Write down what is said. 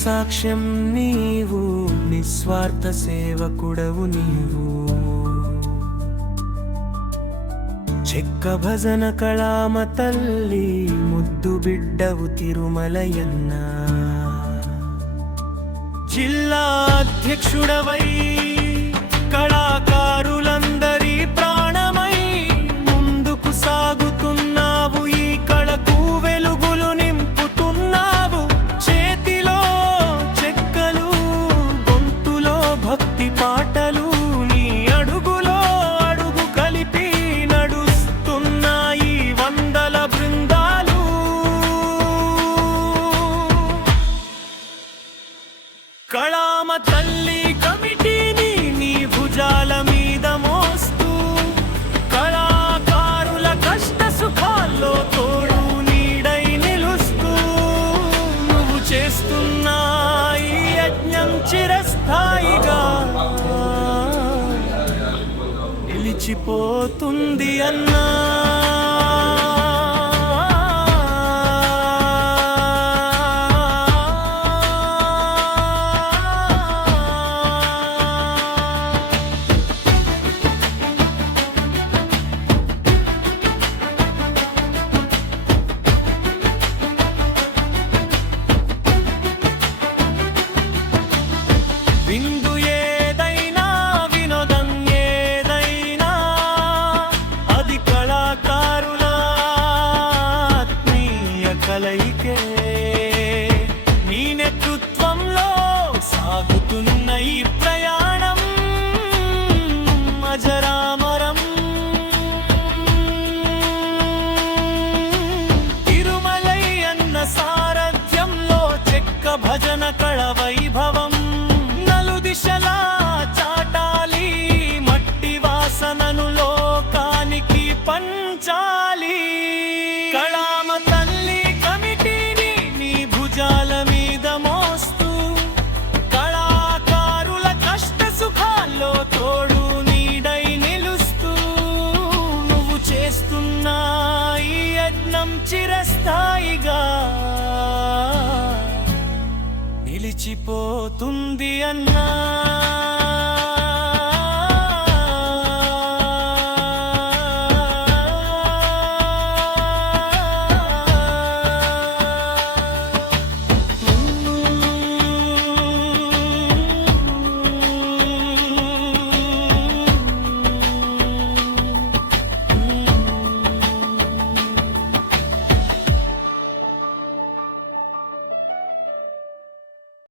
సాక్ష్యం నీవు, నిస్వార్థ సేవకుడవు నీవు. చెక్క భజన కళామ తల్లి, ముద్దు బిడ్డవు తిరుమలయన్న. జిల్లా అధ్యక్షుడవై కళాకారులందరి ప్రాణమై ముందుకు సాగుతున్నావు. ఈ కళకు వెలుగులు నింపుతున్నావు. చేతిలో చెక్కలు, గొంతులో భక్తి పాటలు, నీ అడుగులో అడుగు కలిపి నడుస్తున్నాయి వందల బృందాలు. కళామ తల్లి కమిటీని నీ భుజాల మీద మోస్తూ, కళాకారుల కష్ట సుఖాల్లో తోడు నీడై నిలుస్తూ, నువ్వు చేస్తున్న ఈ యజ్ఞం చిరస్థాయిగా నిలిచిపోతుంది అన్నా. విందు ఏదైనా, వినోదం ఏదైనా, అది కళాకారుల ఆత్మీయ కలయికే. నీ నేతృత్వంలో సాగుతున్న ఈ ప్రయాణం అజరామరం. తిరుమలయ్యన్న సారథ్యంలో చెక్క భజన కళ వైభవం దిశలా చాటాలి. మట్టి వాసనను లోకానికి పంచాలి. కళామ తల్లి కమిటీని నీ భుజాల మీద మోస్తూ, కళాకారుల కష్ట సుఖాల్లో తోడు నీడై నిలుస్తూ, నువ్వు చేస్తున్న ఈ యజ్ఞం చిరస్థాయిగా నిలిచిపోతుంది అన్నా.